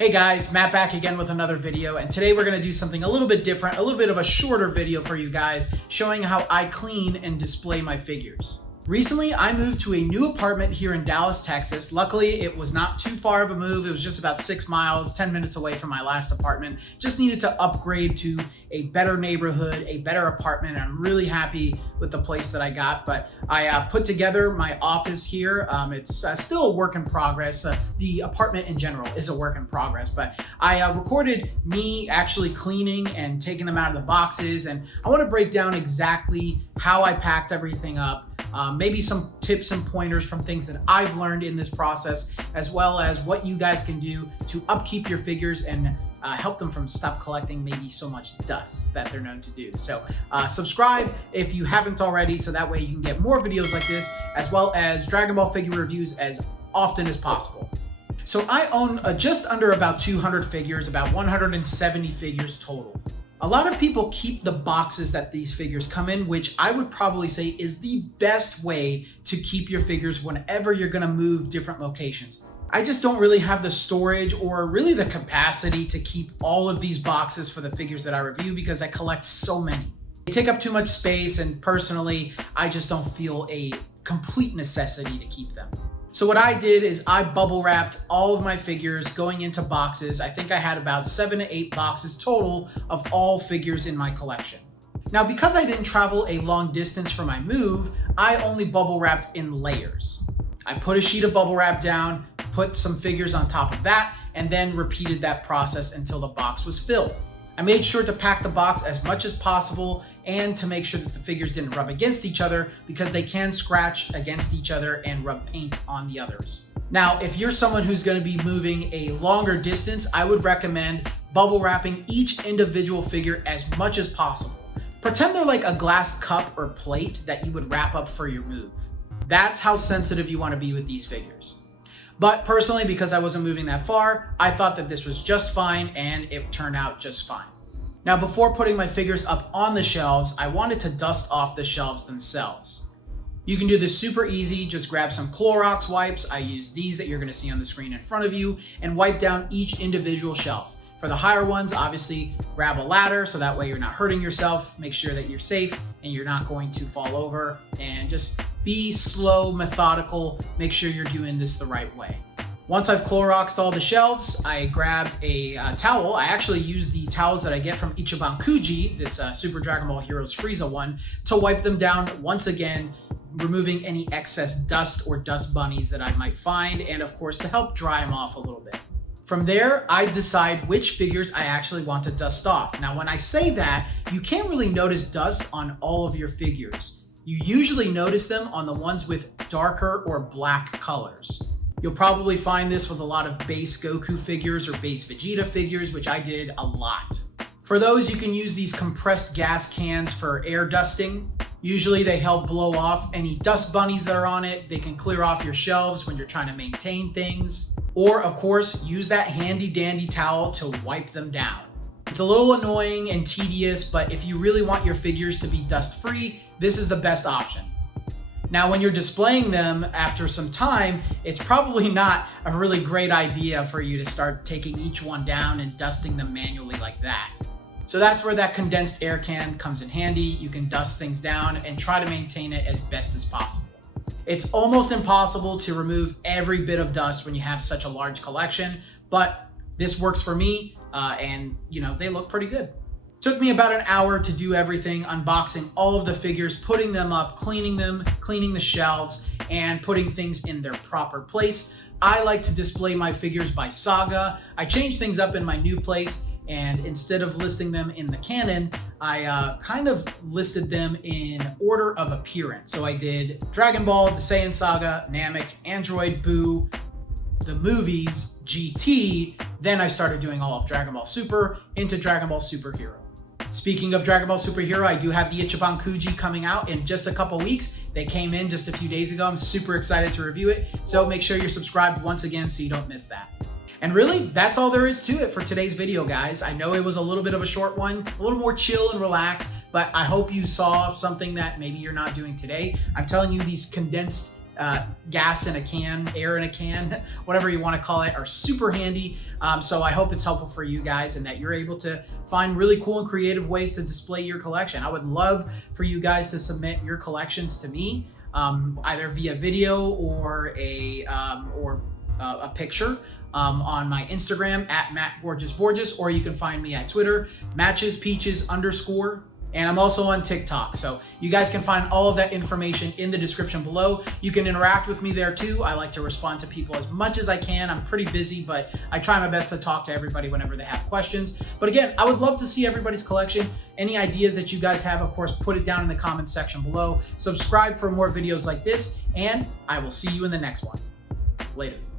Hey guys, Matt back again with another video, and today we're going to do something a little bit different, a little bit of a shorter video for you guys, showing how I clean and display my figures. Recently, I moved to a new apartment here in Dallas, Texas. Luckily, it was not too far of a move. It was just about 6 miles, 10 minutes away from my last apartment. Just needed to upgrade to a better neighborhood, a better apartment, and I'm really happy with the place that I got. But I put together my office here. It's still a work in progress. The apartment in general is a work in progress, but I recorded me actually cleaning and taking them out of the boxes, and I want to break down exactly how I packed everything up. Maybe some tips and pointers from things that I've learned in this process, as well as what you guys can do to upkeep your figures and help them from stop collecting maybe so much dust that they're known to do. So subscribe if you haven't already, so that way you can get more videos like this, as well as Dragon Ball figure reviews as often as possible. So I own just under about 200 figures, about 170 figures total. A lot of people keep the boxes that these figures come in, which I would probably say is the best way to keep your figures whenever you're gonna move different locations. I just don't really have the storage or really the capacity to keep all of these boxes for the figures that I review because I collect so many. They take up too much space, and personally, I just don't feel a complete necessity to keep them. So what I did is I bubble wrapped all of my figures going into boxes. I think I had about 7 to 8 boxes total of all figures in my collection. Now, because I didn't travel a long distance for my move, I only bubble wrapped in layers. I put a sheet of bubble wrap down, put some figures on top of that, and then repeated that process until the box was filled. I made sure to pack the box as much as possible and to make sure that the figures didn't rub against each other, because they can scratch against each other and rub paint on the others. Now, if you're someone who's going to be moving a longer distance, I would recommend bubble wrapping each individual figure as much as possible. Pretend they're like a glass cup or plate that you would wrap up for your move. That's how sensitive you want to be with these figures. But personally, because I wasn't moving that far, I thought that this was just fine, and it turned out just fine. Now, before putting my figures up on the shelves, I wanted to dust off the shelves themselves. You can do this super easy. Just grab some Clorox wipes. I use these that you're going to see on the screen in front of you, and wipe down each individual shelf. For the higher ones, obviously grab a ladder so that way you're not hurting yourself. Make sure that you're safe and you're not going to fall over, and just be slow, methodical. Make sure you're doing this the right way. Once I've Cloroxed all the shelves, I grabbed a towel. I actually used the towels that I get from Ichiban Kuji, this Super Dragon Ball Heroes Frieza one, to wipe them down once again, removing any excess dust or dust bunnies that I might find, and of course to help dry them off a little bit. From there, I decide which figures I actually want to dust off. Now, when I say that, you can't really notice dust on all of your figures. You usually notice them on the ones with darker or black colors. You'll probably find this with a lot of base Goku figures or base Vegeta figures, which I did a lot. For those, you can use these compressed gas cans for air dusting. Usually they help blow off any dust bunnies that are on it. They can clear off your shelves when you're trying to maintain things. Or, of course, use that handy dandy towel to wipe them down. It's a little annoying and tedious, but if you really want your figures to be dust free, this is the best option. Now, when you're displaying them after some time, it's probably not a really great idea for you to start taking each one down and dusting them manually like that. So that's where that condensed air can comes in handy. You can dust things down and try to maintain it as best as possible. It's almost impossible to remove every bit of dust when you have such a large collection, but this works for me, and they look pretty good. Took me about an hour to do everything, unboxing all of the figures, putting them up, cleaning them, cleaning the shelves, and putting things in their proper place. I like to display my figures by saga. I changed things up in my new place, and instead of listing them in the canon, I kind of listed them in order of appearance. So I did Dragon Ball, the Saiyan Saga, Namek, Android, Buu, the movies, GT, then I started doing all of Dragon Ball Super into Dragon Ball Super Hero. Speaking of Dragon Ball Super Hero, I do have the Ichiban Kuji coming out in just a couple weeks. They came in just a few days ago. I'm super excited to review it. So make sure you're subscribed once again so you don't miss that. And really, that's all there is to it for today's video, guys. I know it was a little bit of a short one, a little more chill and relaxed, but I hope you saw something that maybe you're not doing today. I'm telling you, these condensed gas in a can, air in a can, whatever you want to call it, are super handy. So I hope it's helpful for you guys and that you're able to find really cool and creative ways to display your collection. I would love for you guys to submit your collections to me, either via video or a picture on my Instagram at MattGorgeousBorgeous, or you can find me at Twitter, MatchesPeaches_. And I'm also on TikTok. So you guys can find all of that information in the description below. You can interact with me there too. I like to respond to people as much as I can. I'm pretty busy, but I try my best to talk to everybody whenever they have questions. But again, I would love to see everybody's collection. Any ideas that you guys have, of course, put it down in the comments section below. Subscribe for more videos like this, and I will see you in the next one. Later.